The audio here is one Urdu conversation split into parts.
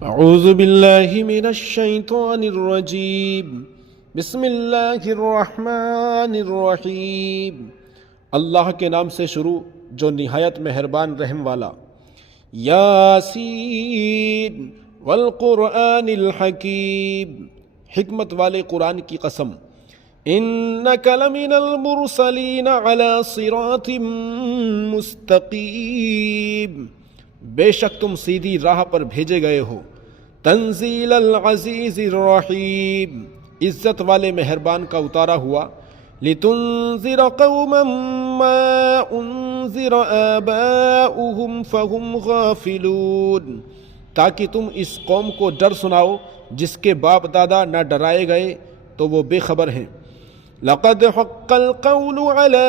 اعوذ باللہ من الشیطان الرجیم بسم اللہ الرحمن الرحیم۔ اللہ کے نام سے شروع جو نہایت مہربان رحم والا۔ یاسین والقرآن الحکیم، حکمت والے قرآن کی قسم۔ انک لمن المرسلین علی صراط مستقیم، بے شک تم سیدھی راہ پر بھیجے گئے ہو۔ تنزیل العزیز الرحیم، عزت والے مہربان کا اتارا ہوا۔ لتنذر قوما ما انذر آباؤہم فہم غافلون، تاکہ تم اس قوم کو ڈر سناؤ جس کے باپ دادا نہ ڈرائے گئے تو وہ بے خبر ہیں۔ لقد حق القول على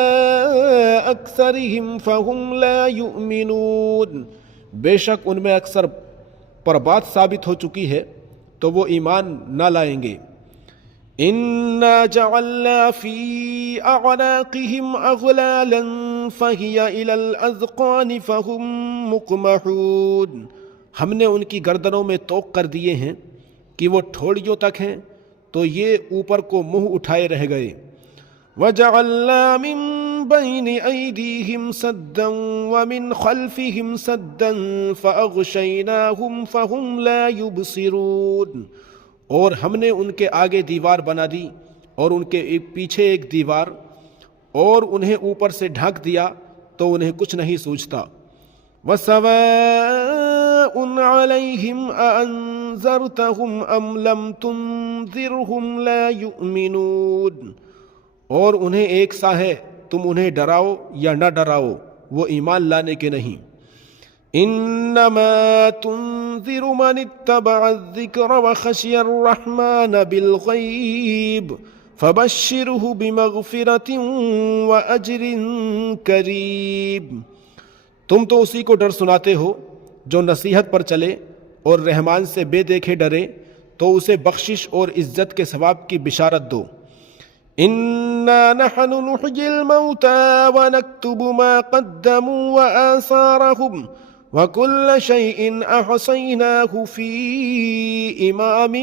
اکثرہم فہم لا یؤمنون، بے شک ان میں اکثر پر بات ثابت ہو چکی ہے تو وہ ایمان نہ لائیں گے۔ انا جعلنا فی اعناقہم اغلالا فہی الی الاذقان فہم مقمحون، ہم نے ان کی گردنوں میں طوق کر دیے ہیں کہ وہ ٹھوڑیوں تک ہیں تو یہ اوپر کو منہ اٹھائے رہ گئے۔ وَجَعَلْنَا مِن بَيْنِ أَيْدِيهِمْ سَدًّا وَمِنْ خَلْفِهِمْ سَدًّا فَأَغْشَيْنَاهُمْ فَهُمْ لَا يُبْصِرُونَ، اور ہم نے ان کے آگے دیوار بنا دی اور ان کے پیچھے ایک دیوار، اور انہیں اوپر سے ڈھانک دیا تو انہیں کچھ نہیں سوچتا۔ وَسَوَاءٌ عَلَيْهِمْ أَأَنذَرْتَهُمْ أَمْ لَمْ تُنذِرْهُمْ لَا يُؤْمِنُونَ، اور انہیں ایک سا ہے تم انہیں ڈراؤ یا نہ ڈراؤ وہ ایمان لانے کے نہیں۔ انما تنذر من اتبع الذکر وخشی الرحمن بالغیب فبشرہ بمغفرۃ واجر کریم، تم تو اسی کو ڈر سناتے ہو جو نصیحت پر چلے اور رحمان سے بے دیکھے ڈرے تو اسے بخشش اور عزت کے ثواب کی بشارت دو۔ اِنَّا نَحْنُ نُحْيِي الْمَوْتَى وَنَكْتُبُ مَا قَدَّمُوا وَآثَارَهُمْ وَكُلَّ شَيْءٍ أَحْصَيْنَاهُ فِي إِمَامٍ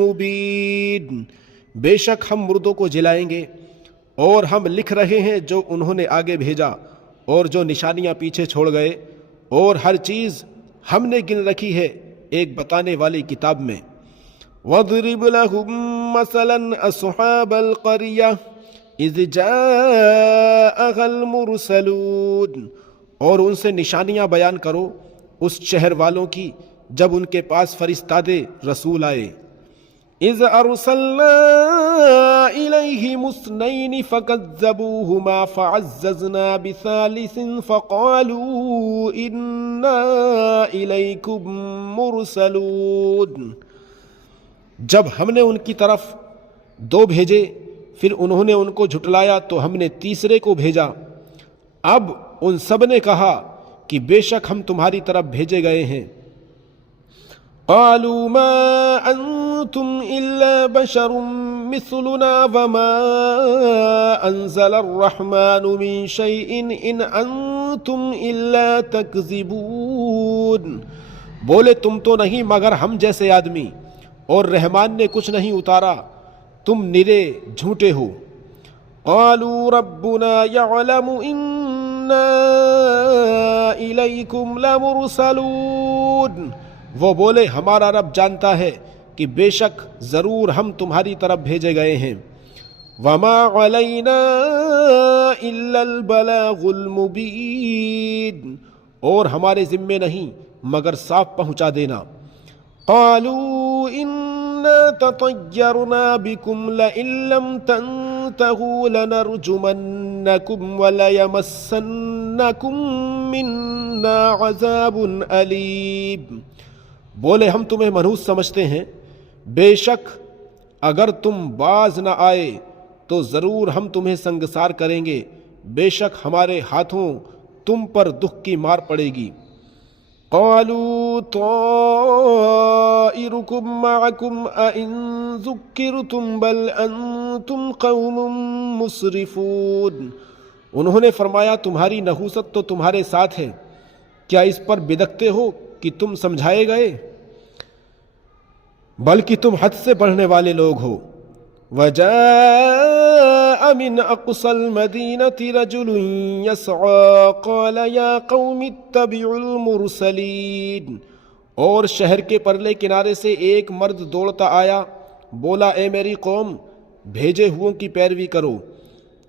مُبِينٍ، بے شک ہم مردوں کو جلائیں گے اور ہم لکھ رہے ہیں جو انہوں نے آگے بھیجا اور جو نشانیاں پیچھے چھوڑ گئے، اور ہر چیز ہم نے گن رکھی ہے ایک بتانے والی کتاب میں۔ وَاضْرِبْ لَهُمْ مَثَلًا أَصْحَابَ الْقَرْيَةِ إِذْ جَاءَهَا الْمُرْسَلُونَ، اور ان سے نشانیاں بیان کرو اس شہر والوں کی جب ان کے پاس فرستادے رسول آئے۔ إِذْ أَرْسَلْنَا إِلَيْهِمُ اثْنَيْنِ فَكَذَّبُوهُمَا فَعَزَّزْنَا بِثَالِثٍ فَقَالُوا إِنَّا إِلَيْكُمْ مُرْسَلُونَ، جب ہم نے ان کی طرف دو بھیجے پھر انہوں نے ان کو جھٹلایا تو ہم نے تیسرے کو بھیجا۔ اب ان سب نے کہا کہ بے شک ہم تمہاری طرف بھیجے گئے ہیں۔ قالوا ما انتم الا بشر مثلنا وما انزل الرحمن من شيء ان انتم الا تكذبون، بولے تم تو نہیں مگر ہم جیسے آدمی، اور رحمان نے کچھ نہیں اتارا، تم نرے جھوٹے ہو۔ قالوا ربنا يعلم انا الیکم لمرسلون، وہ بولے ہمارا رب جانتا ہے کہ بے شک ضرور ہم تمہاری طرف بھیجے گئے ہیں۔ وما علینا الا البلاغ المبین، اور ہمارے ذمے نہیں مگر صاف پہنچا دینا۔ قالوا انا تطیرنا بکم لئن لم تنتہوا لنرجمنکم ولیمسنکم منا عذاب علیم، بولے ہم تمہیں منحوس سمجھتے ہیں، بے شک اگر تم باز نہ آئے تو ضرور ہم تمہیں سنگسار کریں گے، بے شک ہمارے ہاتھوں تم پر دکھ کی مار پڑے گی۔ قالوا طائركم معكم أئن ذكرتم بل أنتم قوم مسرفون، انہوں نے فرمایا تمہاری نحوست تو تمہارے ساتھ ہے، کیا اس پر بدکتے ہو کہ تم سمجھائے گئے، بلکہ تم حد سے بڑھنے والے لوگ ہو۔ وَجَاءَ مِنْ أَقْصَى الْمَدِينَةِ رَجُلٌ يَسْعَىٰ قَالَ يَا قَوْمِ اتَّبِعُوا الْمُرْسَلِينَ، اور شہر کے پرلے کنارے سے ایک مرد دوڑتا آیا، بولا اے میری قوم، بھیجے ہوں کی پیروی کرو۔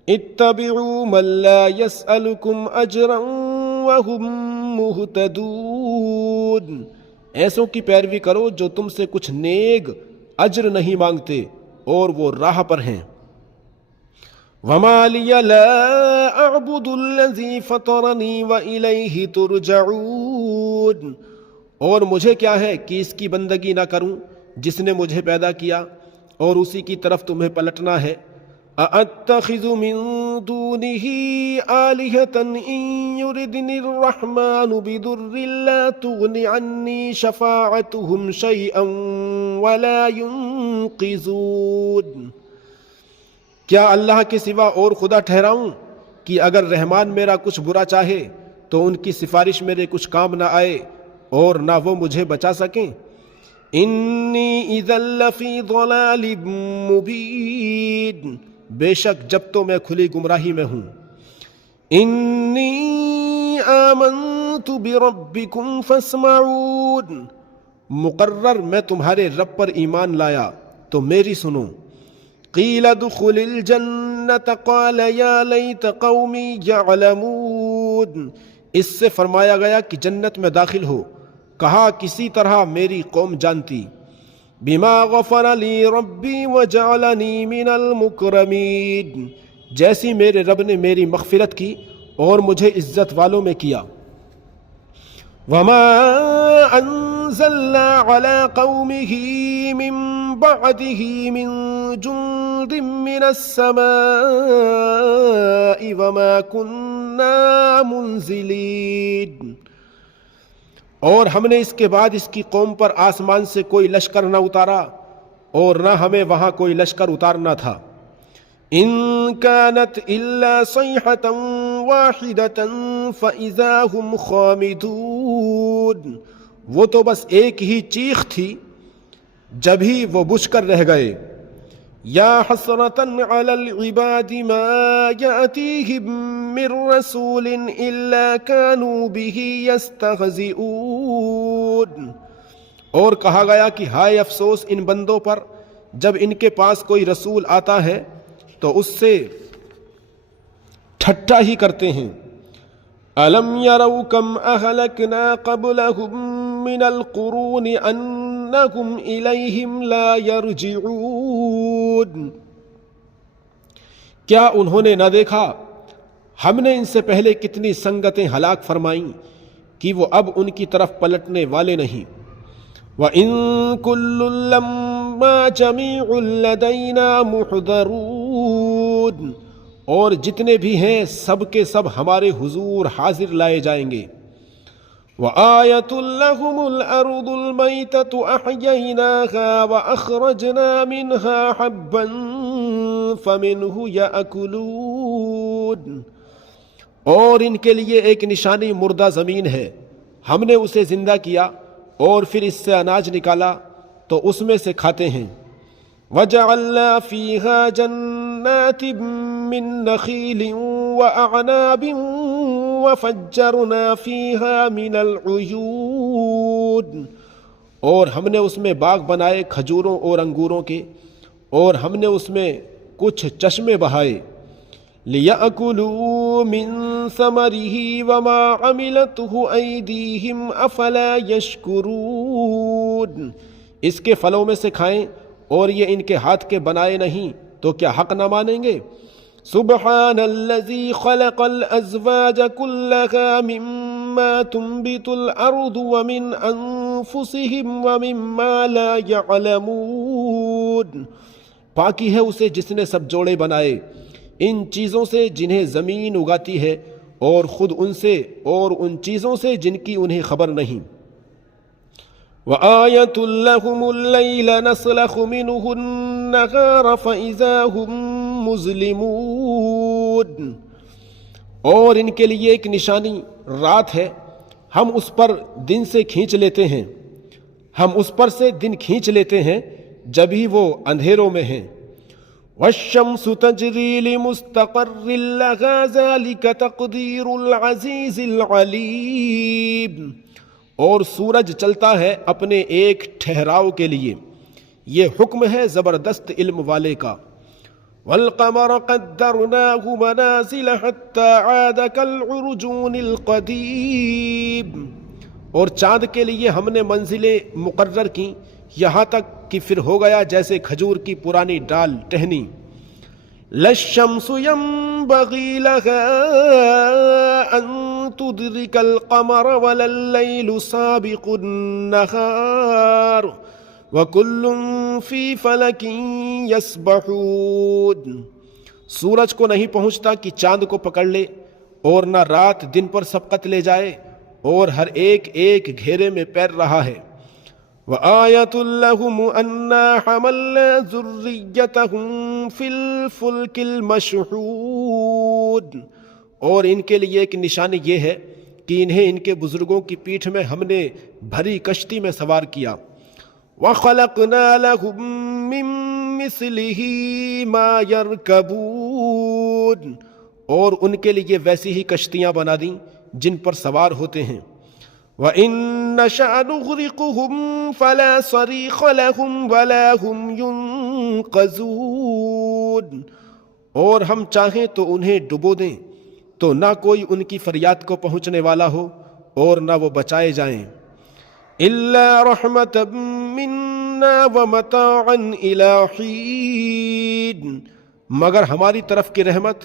اتبعوا من لا يسألكم اجرا وهم مهتدون، ایسوں کی پیروی کرو جو تم سے کچھ نیک اجر نہیں مانگتے اور وہ راہ پر ہیں۔ وما لي لا اعبد الذي فطرني وإليه ترجعون، اور مجھے کیا ہے کہ اس کی بندگی نہ کروں جس نے مجھے پیدا کیا اور اسی کی طرف تمہیں پلٹنا ہے۔ أَأَتَّخِذُ مِن دُونِهِ آلِهَةً إِن يُرِدْنِ الرَّحْمَٰنُ بِضُرٍّ لَّا تُغْنِ عَنِّي شَفَاعَتُهُمْ شَيْئًا وَلَا يُنقِذُونَ، کیا اللہ کے سوا اور خدا ٹھہراؤں کہ اگر رحمان میرا کچھ برا چاہے تو ان کی سفارش میرے کچھ کام نہ آئے اور نہ وہ مجھے بچا سکیں۔ انی اذا لفی ضلال مبین، بے شک جب تو میں کھلی گمراہی میں ہوں۔ انی آمنت بربکم فاسمعون، مقرر میں تمہارے رب پر ایمان لایا تو میری سنو۔ قیل ادخل الجنۃ قال یا لیت قومی یعلمون، اس سے فرمایا گیا کہ جنت میں داخل ہو، کہا کسی طرح میری قوم جانتی۔ بما غفر لی ربی وجعلنی من المکرمین، جیسی میرے رب نے میری مغفرت کی اور مجھے عزت والوں میں کیا۔ وما انزلنا علی قومہ من بعدہ من جند من السماء وما کننا منزلین، اور ہم نے اس کے بعد اس کی قوم پر آسمان سے کوئی لشکر نہ اتارا اور نہ ہمیں وہاں کوئی لشکر اتارنا تھا۔ ان كانت الا صيحة واحدة فاذا هم خامدون، وہ تو بس ایک ہی چیخ تھی جب ہی وہ بجھ کر رہ گئے۔ یا حسرة على العباد ما يأتيهم من رسول الا كانوا به يستهزئون، اور کہا گیا کہ ہائے افسوس ان بندوں پر جب ان کے پاس کوئی رسول آتا ہے تو اس سے ٹھٹھا ہی کرتے ہیں۔ الم يروا كم اهلكنا قبلهم من القرون انهم اليهم لا يرجعون، کیا انہوں نے نہ دیکھا ہم نے ان سے پہلے کتنی سنگتیں ہلاک فرمائیں کہ وہ اب ان کی طرف پلٹنے والے نہیں۔ وَإِن كُلٌّ لَّمَّا جَمِيعٌ لَّدَيْنَا مُحْضَرُونَ، اور جتنے بھی ہیں سب کے سب ہمارے حضور حاضر لائے جائیں گے۔ وَآيَةٌ لَّهُمُ الْأَرْضُ الْمَيْتَةُ أَحْيَيْنَاهَا وَأَخْرَجْنَا مِنْهَا حَبًّا فَمِنْهُ يَأْكُلُونَ، اور ان کے لیے ایک نشانی مردہ زمین ہے، ہم نے اسے زندہ کیا اور پھر اس سے اناج نکالا تو اس میں سے کھاتے ہیں۔ وَجَعَلْنَا فِيهَا جَنَّاتٍ مِّن نَخِيلٍ وَأَعْنَابٍ وَفَجَّرْنَا فِيهَا مِنَ الْعُيُونِ، اور ہم نے اس میں باغ بنائے کھجوروں اور انگوروں کے، اور ہم نے اس میں کچھ چشمے بہائے۔ لِيَأْكُلُوا مِن ثَمَرِهِ وَمَا عَمِلَتْهُ أَيْدِيهِمْ أَفَلَا يَشْكُرُونَ، اس کے پھلوں میں سے کھائیں اور یہ ان کے ہاتھ کے بنائے نہیں تو کیا حق نہ مانیں گے۔ سبحان الذي خلق الأزواج كلها مما تنبت الأرض ومن أنفسهم ومما لا يعلمون، پاکی ہے اسے جس نے سب جوڑے بنائے ان چیزوں سے جنہیں زمین اگاتی ہے اور خود ان سے اور ان چیزوں سے جن کی انہیں خبر نہیں۔ وَآيَةٌ لَّهُمُ اللَّيْلَ نَسْلَخُ مِنْهُ النَّهَارَ فَإِذَا هُمْ مُظْلِمُونَ، اور ان کے لیے ایک نشانی رات ہے، ہم اس پر دن سے کھینچ لیتے ہیں، ہم اس پر سے دن کھینچ لیتے ہیں جبھی وہ اندھیروں میں ہیں۔ والشمس تجری لمستقر لها ذلك تقدیر العزیز العلیم، اور سورج چلتا ہے اپنے ایک ٹھہراؤ کے لیے، یہ حکم ہے زبردست علم والے کا۔ والقمر قدرناه منازل حتى عاد كالعرجون القديم، اور چاند کے لیے ہم نے منزلیں مقرر کی یہاں تک کہ پھر ہو گیا جیسے کھجور کی پرانی ڈال ٹہنی۔ للشمس ينبغي لها أن تدرك القمر ولا الليل سابق النهار وكل في فلك يسبحون، سورج کو نہیں پہنچتا کہ چاند کو پکڑ لے، اور نہ رات دن پر سبقت لے جائے، اور ہر ایک ایک گھیرے میں پیر رہا ہے۔ وآیۃ لہم انا حملنا ذریتہم فی الفلک المشحون، اور ان کے لیے ایک نشانی یہ ہے کہ انہیں ان کے بزرگوں کی پیٹھ میں ہم نے بھری کشتی میں سوار کیا۔ وخلقنا لہم من مثلہ ما یرکبون، اور ان کے لیے ویسی ہی کشتیاں بنا دیں جن پر سوار ہوتے ہیں۔ وَإِن نَّشَأْ نُغْرِقْهُمْ فَلَا صَرِيخَ لَهُمْ وَلَا هُمْ يُنقَذُونَ، اور ہم چاہیں تو انہیں ڈبو دیں تو نہ کوئی ان کی فریاد کو پہنچنے والا ہو اور نہ وہ بچائے جائیں۔ إِلَّا رَحْمَةً مِّنَّا وَمَتَاعًا إِلَىٰ حِينٍ، مگر ہماری طرف کی رحمت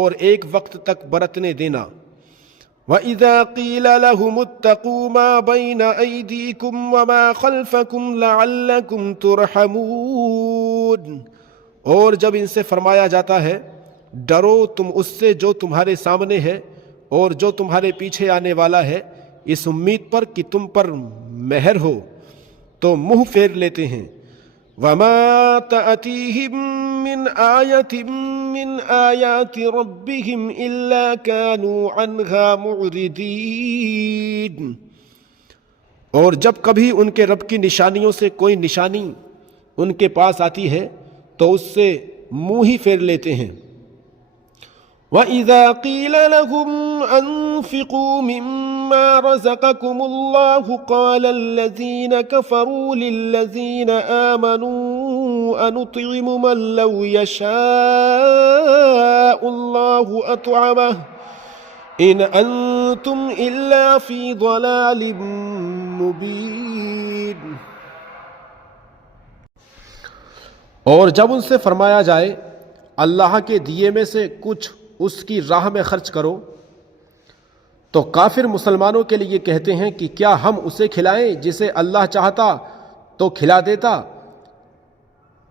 اور ایک وقت تک برتنے دینا۔ وَإِذَا قِيلَ لَهُمُ اتَّقُوا مَا بَيْنَ أَيْدِيكُمْ وَمَا خَلْفَكُمْ لَعَلَّكُمْ تُرْحَمُونَ، اور جب ان سے فرمایا جاتا ہے ڈرو تم اس سے جو تمہارے سامنے ہے اور جو تمہارے پیچھے آنے والا ہے، اس امید پر کہ تم پر مہر ہو، تو منہ پھیر لیتے ہیں۔ وَمَا تَأْتِيهِم مِّنْ آيَةٍ مِّنْ آيَاتِ رَبِّهِمْ إِلَّا كَانُوا عَنْهَا مُعْرِضِينَ، اور جب کبھی ان کے رب کی نشانیوں سے کوئی نشانی ان کے پاس آتی ہے تو اس سے منہ ہی پھیر لیتے ہیں۔ وَإِذَا قِيلَ لَهُمْ أَنفِقُوا مِمَّا رَزَقَكُمُ اللَّهُ قَالَ الَّذِينَ كَفَرُوا لِلَّذِينَ آمَنُوا أَنُطْعِمُ مَن لَّوْ يَشَاءُ اللَّهُ أَطْعَمَهُ إِنْ أَنتُمْ إِلَّا فِي ضَلَالٍ مُّبِينٍ، اور جب ان سے فرمایا جائے اللہ کے دیے میں سے کچھ اس کی راہ میں خرچ کرو، تو کافر مسلمانوں کے لیے کہتے ہیں کہ کیا ہم اسے کھلائیں جسے اللہ چاہتا تو کھلا دیتا،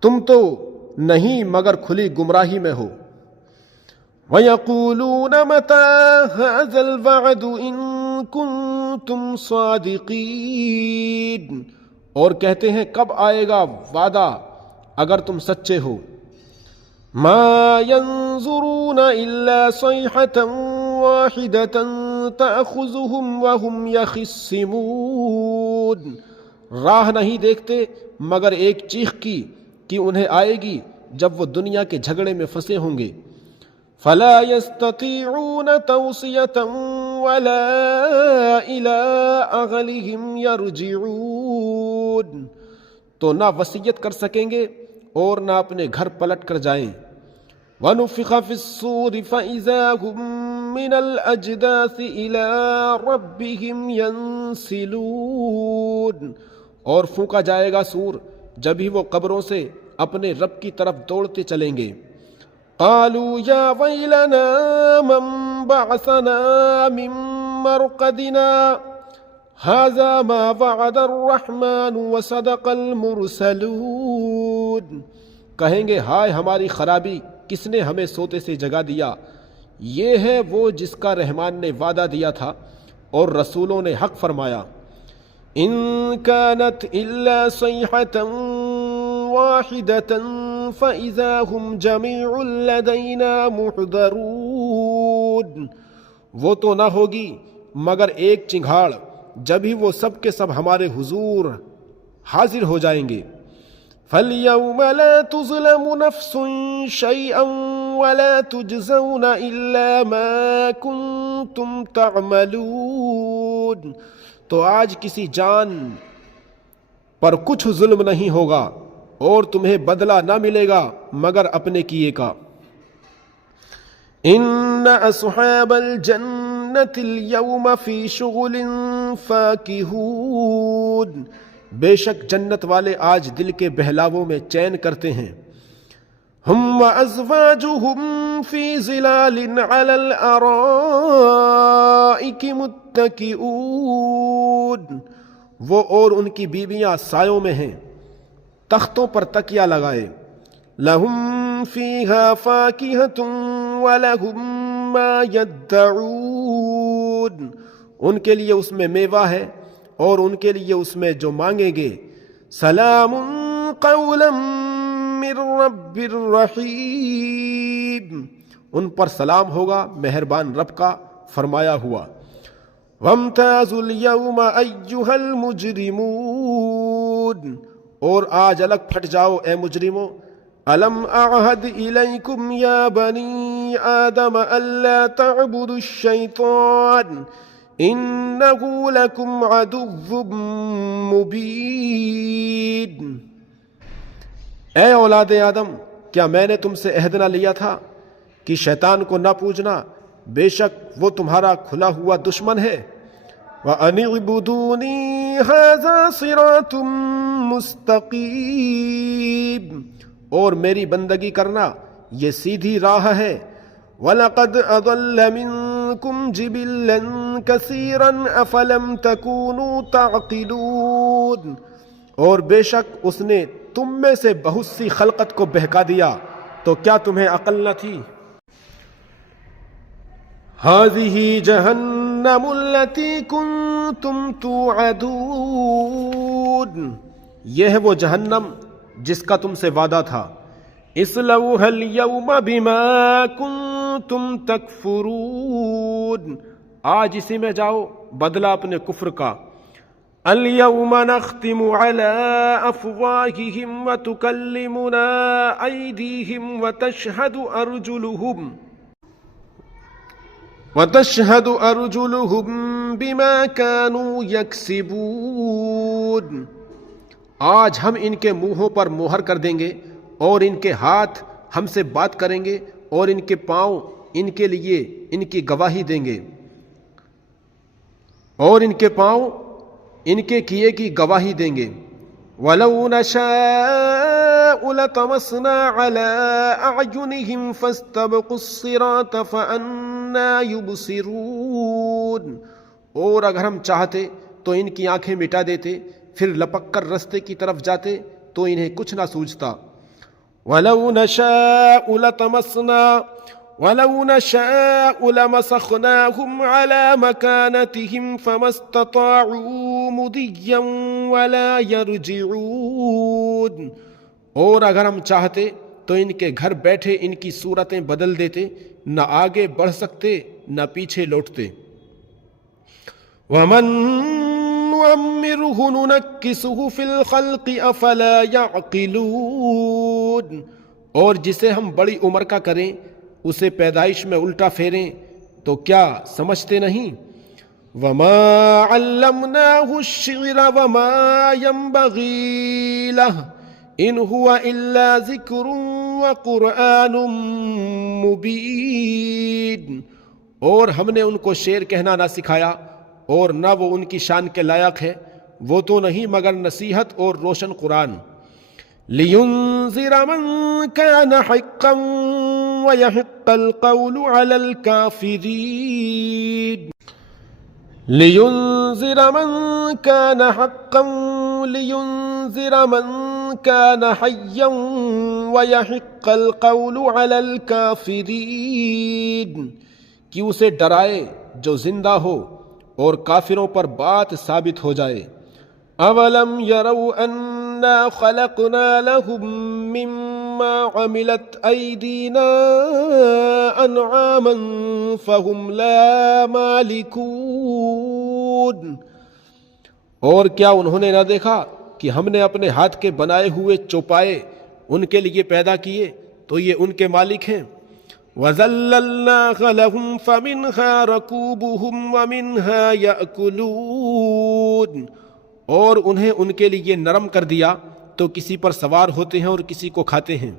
تم تو نہیں مگر کھلی گمراہی میں ہو۔ وَيَقُولُونَ مَتَىٰ هَٰذَا الْوَعْدُ إِن كُنتُمْ صَادِقِينَ، اور کہتے ہیں کب آئے گا وعدہ اگر تم سچے ہو۔ مَا يَنظُرُونَ إِلَّا صَيْحَةً وَاحِدَةً تَأْخُذُهُمْ وَهُمْ يَخِصِّمُونَ، راہ نہیں دیکھتے مگر ایک چیخ کی کہ انہیں آئے گی جب وہ دنیا کے جھگڑے میں پھنسے ہوں گے۔ فَلَا يَسْتَطِيعُونَ تَوْصِيَةً وَلَا إِلَىٰ أَهْلِهِمْ يَرْجِعُونَ، تو نہ وصیت کر سکیں گے اور نہ اپنے گھر پلٹ کر جائیں۔ وَنُفِخَ فِي الصُّورِ فَإِذَا هُم مِّنَ الْأَجْدَاثِ إِلَىٰ رَبِّهِمْ يَنسِلُونَ، اور پھونکا جائے گا سور جبھی وہ قبروں سے اپنے رب کی طرف دوڑتے چلیں گے۔ قَالُوا يَا وَيْلَنَا مَن بَعَثَنَا مِن مَّرْقَدِنَا هَٰذَا مَا وَعَدَ الرَّحْمَٰنُ وَصَدَقَ الْمُرْسَلُونَ، کہیں گے ہائے ہماری خرابی، کس نے ہمیں سوتے سے جگا دیا، یہ ہے وہ جس کا رحمان نے وعدہ دیا تھا اور رسولوں نے حق فرمایا۔ إِن كَانَتْ إِلَّا صَيْحَةً وَاحِدَةً فَإِذَا هُمْ جَمِيعٌ لَدَيْنَا مُحْضَرُونَ، وہ تو نہ ہوگی مگر ایک چنگھاڑ، جب ہی وہ سب کے سب ہمارے حضور حاضر ہو جائیں گے۔ فَالْيَوْمَ لَا تُظْلَمُ نَفْسٌ شَيْئًا وَلَا تُجْزَوْنَ إِلَّا مَا كُنْتُمْ تَعْمَلُونَ، تو آج کسی جان پر کچھ ظلم نہیں ہوگا اور تمہیں بدلہ نہ ملے گا مگر اپنے کیے کا۔ ان اصحاب الجنة اليوم فی شغل فاکہون، بے شک جنت والے آج دل کے بہلاووں میں چین کرتے ہیں۔ ہم وازواجہم فی ظلال علی الارائک متکئون، وہ اور ان کی بیویاں سایوں میں ہیں، تختوں پر تکیہ لگائے۔ لہم فیہا فاکہۃ وَلَهُم مَّا يَدَّعُونَ، ان کے لیے اس میں میوہ ہے اور ان کے لیے اس میں جو مانگیں گے۔ سلام قولا من رب الرحیم، ان پر سلام ہوگا مہربان رب کا فرمایا ہوا۔ وَامْتَازُوا الْيَوْمَ أَيُّهَا الْمُجْرِمُونَ، اور آج الگ پھٹ جاؤ اے مجرموں۔ أَلَمْ أَعْهَدْ إِلَيْكُمْ يَا بَنِي آدَمَ أَلَّا تَعْبُدُوا الشَّيْطَانَ إِنَّهُ لَكُمْ عَدُوٌّ مُبِينٌ، اے اولاد آدم، کیا میں نے تم سے عہد نہ لیا تھا کہ شیطان کو نہ پوجنا، بے شک وہ تمہارا کھلا ہوا دشمن ہے۔ وَأَنِ اعْبُدُونِي هَذَا صِرَاطٌ مُسْتَقِيمٌ، اور میری بندگی کرنا یہ سیدھی راہ ہے۔ وَلَقَدْ أَضَلَّ مِنْكُمْ جِبِلًّا كَثِيرًا أَفَلَمْ تَكُونُوا تَعْقِلُونَ، اور بے شک اس نے تم میں سے بہت سی خلقت کو بہکا دیا، تو کیا تمہیں عقل نہ تھی؟ هَذِهِ جَهَنَّمُ الَّتِي كُنْتُمْ تُوعَدُونَ، یہ ہے وہ جہنم جس کا تم سے وعدہ تھا۔ اصلوها اليوم بما كنتم تکفرون، آج اسی میں جاؤ بدلہ اپنے کفر کا۔ اليوم نختم على افواههم وتكلمنا ايديهم وتشهد ارجلهم بما كانوا يكسبون، آج ہم ان کے منہوں پر مہر کر دیں گے اور ان کے ہاتھ ہم سے بات کریں گے اور ان کے پاؤں ان کے لیے ان کی گواہی دیں گے، اور ان کے پاؤں ان کے کیے کی گواہی دیں گے۔ وَلَوْ نَشَاءُ لَطَمَسْنَا عَلَىٰ أَعْيُنِهِمْ فَاسْتَبَقُوا الصِّرَاطَ فَأَنَّىٰ يُبْصِرُونَ، اور اگر ہم چاہتے تو ان کی آنکھیں مٹا دیتے، پھر لپک کر رستے کی طرف جاتے تو انہیں کچھ نہ سوجتا۔ وَلَوْ نَشَاءُ لَمَسَخْنَاهُمْ عَلَىٰ مَكَانَتِهِمْ فَمَا اسْتَطَاعُوا مُضِيًّا وَلَا يَرْجِعُونَ، اور اگر ہم چاہتے تو ان کے گھر بیٹھے ان کی صورتیں بدل دیتے، نہ آگے بڑھ سکتے نہ پیچھے لوٹتے۔ وَمَن نُّعَمِّرْهُ نُنَكِّسْهُ فِي الْخَلْقِ أَفَلَا يَعْقِلُونَ، اور جسے ہم بڑی عمر کا کریں اسے پیدائش میں الٹا پھیریں تو کیا سمجھتے نہیں؟ وَمَا عَلَّمْنَاهُ الشِّعْرَ وَمَا يَنبَغِي لَهُ إِنْ هُوَ إِلَّا ذِكْرٌ وَقُرْآنٌ مُبِينٌ، اور ہم نے ان کو شعر کہنا نہ سکھایا اور نہ وہ ان کی شان کے لائق ہے، وہ تو نہیں مگر نصیحت اور روشن قرآن۔ لِيُنذِرَ مَن كَانَ حَقًّا وَيَحِقَّ الْقَوْلُ عَلَى الْكَافِرِينَ، لِيُنذِرَ مَن كَانَ حَيًّا وَيَحِقَّ الْقَوْلُ عَلَى الْكَافِرِينَ، کہ اسے ڈرائے جو زندہ ہو اور کافروں پر بات ثابت ہو جائے۔ اولم يروا انا خلقنا لهم ما عملت أيدينا أنعاما فهم لا مالكون. اور کیا انہوں نے نہ دیکھا کہ ہم نے اپنے ہاتھ کے بنائے ہوئے چوپائے ان کے لیے پیدا کیے تو یہ ان کے مالک ہیں. وَذَلَّلْنَاهَ لَهُمْ فَمِنْهَا رَكُوبُهُمْ وَمِنْهَا يَأْكُلُونَ. اور انہیں ان کے لیے نرم کر دیا تو کسی پر سوار ہوتے ہیں اور کسی کو کھاتے ہیں.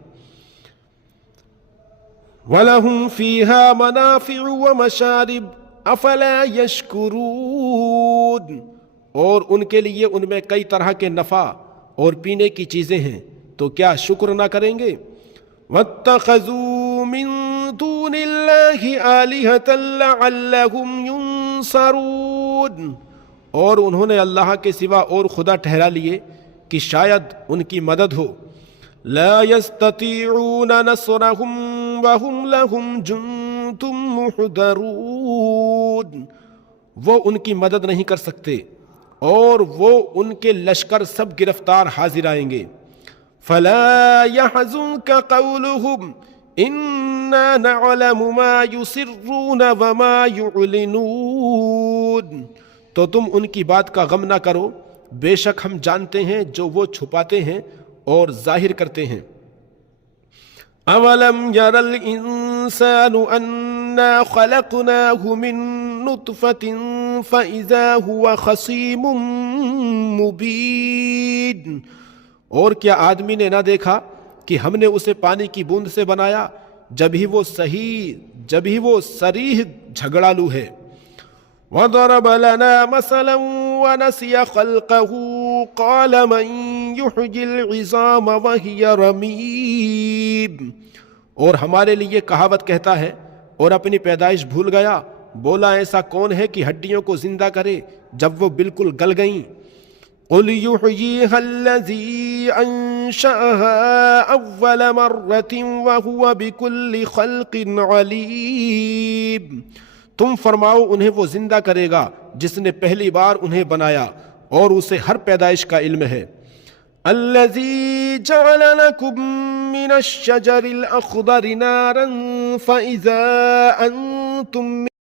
وَلَهُمْ فِيهَا مَنَافِعُ وَمَشَارِبُ أَفَلَا يَشْكُرُونَ. اور ان کے لیے ان میں کئی طرح کے نفع اور پینے کی چیزیں ہیں تو کیا شکر نہ کریں گے. وَاتَّخَذُوا مِن دُونِ اللَّهِ آلِهَةً لَعَلَّهُمْ يُنصَرُونَ. اور انہوں نے اللہ کے سوا اور خدا ٹھہرا لیے کہ شاید ان کی مدد ہو. لا يستطيعون نصرهم وهم لهم جند محضرون. وہ ان کی مدد نہیں کر سکتے اور وہ ان کے لشکر سب گرفتار حاضر آئیں گے. فلا يحزنك قولهم إنا نعلم ما يسرون وما يعلنون. تو تم ان کی بات کا غم نہ کرو، بے شک ہم جانتے ہیں جو وہ چھپاتے ہیں اور ظاہر کرتے ہیں. اولم ير الانسان انا خلقناه من نطفة فاذا هو خصيم مبين. اور کیا آدمی نے نہ دیکھا کہ ہم نے اسے پانی کی بوند سے بنایا جب ہی وہ صریح جھگڑالو ہے. وضرب لنا مثلا ونسي خلقه قال من يحيي العظام وهي رميم. اور ہمارے لیے کہاوت کہتا ہے اور اپنی پیدائش بھول گیا، بولا ایسا کون ہے کہ ہڈیوں کو زندہ کرے جب وہ بالکل گل گئیں. قل يحييها الذي أنشأها أول مرة وهو بكل خلق عليم. تم فرماؤ انہیں وہ زندہ کرے گا جس نے پہلی بار انہیں بنایا اور اسے ہر پیدائش کا علم ہے. الذي جعل لكم من الشجر الأخضر نارا فإذا أنتم